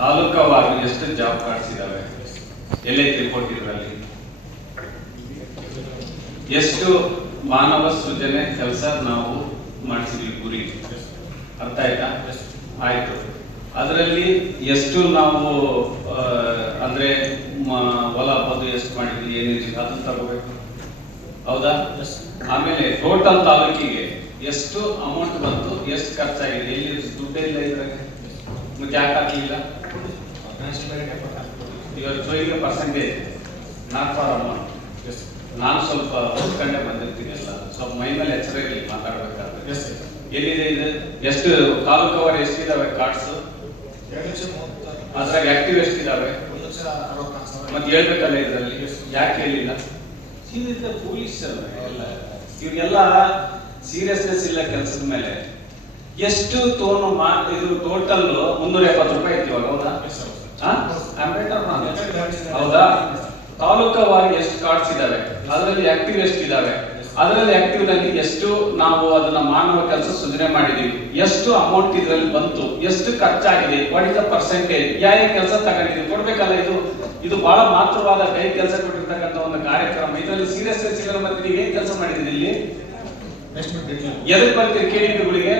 ತಾಲೂಕವಾಗಿ ಎಷ್ಟು job cards ಇದಾವೆ ಎಲ್ಲೈತಿ report ಇದರಲ್ಲಿ ಎಷ್ಟು ಮಾನವ ಸೃಜನೆ ಕೆಲಸ ನಾವು ಮಾಡಿಸಿದ್ವಿ ಗುರಿ. ಅರ್ಥ ಆಯ್ತಾ? ಆಯ್ತು. ಅದರಲ್ಲಿ ಎಷ್ಟು ನಾವು ಅಂದ್ರೆ ಹೊಲ ಬದು ಎಷ್ಟು ಮಾಡಿದ್ವಿ ಏನಿದೆ ಅದನ್ನ ತಗೋಬೇಕು. ಹೌದಾ? ಆಮೇಲೆ ಟೋಟಲ್ ತಾಲೂಕಿಗೆ ಎಷ್ಟು ಅಮೌಂಟ್ ಬಂತು, ಎಷ್ಟು ಖರ್ಚಾಗಿದೆ, ಎಲ್ಲಿ ದುಡ್ಡೇ ಇಲ್ಲ ಇದ್ರಾಗ ಮತ್ತೆ ಇವಾಗ ಜೋಯಿಗೆ ಪರ್ಸೆಂಟೇಜ್ ನಾಟ್ ಫಾರ್ ಅಮೌಂಟ್ ನಾನು ಸ್ವಲ್ಪ ಓದ್ಕೊಂಡೆ ಬಂದಿರ್ತೀನಲ್ಲ ಸ್ವಲ್ಪ ಮೈ ಮೇಲೆ ಎಚ್ಚರ ಇರಲಿ ಮಾತಾಡ್ಬೇಕಾದ್ರೆ ಎಲ್ಲಿದೆ ಇದು? ಎಷ್ಟು ತಾಲೂಕವರು ಎಷ್ಟಿದಾವೆ ಕಾರ್ಡ್ಸ್ ಅದ್ರಾಗ ಆಕ್ಟಿವ್ ಎಷ್ಟಿದಾವೆ ಮತ್ತೆ ಹೇಳ್ಬೇಕಲ್ಲ ಇದರಲ್ಲಿ. ಯಾಕೆ ಹೇಳಿಲ್ಲ? ಸೀರಿಯಸ್ ಪೊಲೀಸ್ ಎಲ್ಲ. ಇವ್ರಿಗೆಲ್ಲ ಸೀರಿಯಸ್ನೆಸ್ ಇಲ್ಲ ಕೆಲಸದ ಮೇಲೆ. ಎಷ್ಟು ತೋನು ಮಾ ಇದು ಟೋಟಲ್ ಮುನ್ನೂರ ಎಪ್ಪತ್ತು ರೂಪಾಯಿ ಐತಿ ಇವಾಗ ಹೌದಾ? ಹೌದಾ? ತಾಲೂಕವಾಗಿ ಎಷ್ಟು ಕಾರ್ಡ್ಸ್ ಇದಾವೆ ಅದರಲ್ಲಿ ಆಕ್ಟಿವ್ ಎಷ್ಟು ಇದಾವೆ ಅದರಲ್ಲಿ ಆಕ್ಟಿವ್ನಲ್ಲಿ ಎಷ್ಟು ನಾವು ಅದನ್ನ ಮಾನವ ಕೆಲಸ ಸೃಜನೆ ಮಾಡಿದೀವಿ? ಎಷ್ಟು ಅಮೌಂಟ್ ಇದರಲ್ಲಿ ಬಂತು? ಎಷ್ಟು ಖರ್ಚಾಗಿದೆ? ವಾಟ್ ಇಸ್ ದ ಪರ್ಸೆಂಟೇಜ್ ಯಾವ ಕೆಲಸ ತಗೊಂಡಿದ್ದೀವಿ ಕೊಡ್ಬೇಕಲ್ಲ ಇದು. ಇದು ಬಹಳ ಮಾತ್ರವಾದ ಕೈ ಕೆಲಸ ಕೊಟ್ಟಿರ್ತಕ್ಕಂಥ ಒಂದು ಕಾರ್ಯಕ್ರಮ. ಇದರಲ್ಲಿ ಸೀರಿಯಸ್ ಇಲ್ಲ ಮತ್ತೆ ನೀವು ಏನ್ ಕೆಲಸ ಮಾಡಿದ್ರಿ ಇಲ್ಲಿ? ಎದಕ್ ಬರ್ತೀರಿ ಕೇಳಿಕೆಗಳಿಗೆ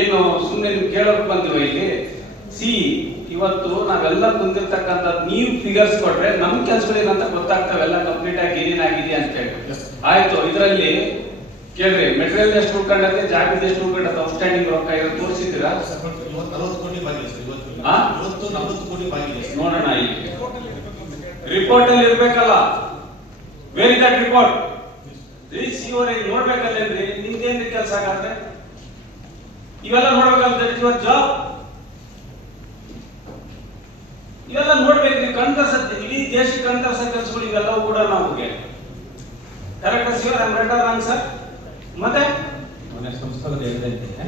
ಏನು ಸುಮ್ಮನೆ ನೀವು ಕೇಳೋಕ್ ಬಂದಿವ ಇಲ್ಲಿ? ಸಿ ಇವತ್ತು ನಾವೆಲ್ಲ ಕುಂದಿರ್ತಕ್ಕಂಥ ನೀವು ಫಿಗರ್ಸ್ ಕೊಟ್ರೆ ನಮ್ ಕೆಲಸಗಳೇನಂತ ಗೊತ್ತಾಗ್ತಾವೆಲ್ಲ ಕಂಪ್ಲೀಟ್ ಆಗಿ ಏನೇನಾಗಿದೆ ಅಂತ ಹೇಳಿ. ಆಯ್ತು ಇದರಲ್ಲಿ ಕೇಳ್ರಿ ಮೆಟೀರಿಯಲ್ ಎಷ್ಟು ಉಳ್ಕೊಂಡೈತೆ ಜಾಗದ ಎಷ್ಟು ಉಳ್ಕೊಂಡೈತೆ ಔಟ್ಸ್ಟ್ಯಾಂಡಿಂಗ್ ರೊಕ್ಕ ಇರೋದು ತೋರಿಸಿದ್ದೀರಾ? ನೋಡೋಣ ಇಲ್ಲಿ ರಿಪೋರ್ಟ್ ಅಲ್ಲಿ ಇರ್ಬೇಕಲ್ಲ? ವೆರಿ ದಟ್ ರಿಪೋರ್ಟ್ ಸಿ ನಿಮ್ದೇನ್ ನೋಡ್ಬೇಕಲ್ಲೇನ್ರಿ? ನಿಮ್ದೇನ್ರಿ ಕೆಲಸ ಆಗತ್ತೆ? ಇವೆಲ್ಲ ನೋಡ್ಬೇಕಲ್ಲ ಇವತ್ತು ಜಾಬ್ ಇವೆಲ್ಲ ನೋಡ್ಬೇಕು ನೀವು ಕಣ್ತರ್ಸ ಇಡೀ ದೇಶಕ್ಕೆ ಕಣ್ತರ್ಸ ಕೆಲಸಗಳು ಇವೆಲ್ಲವೂ ಕೂಡ ನಮಗೆ correct sir I am right are sir ಮತ್ತೆ? ಮೊನ್ನೆ ಸಂಸ್ಥಾನದ ಹೇಳಿದಂತೆ.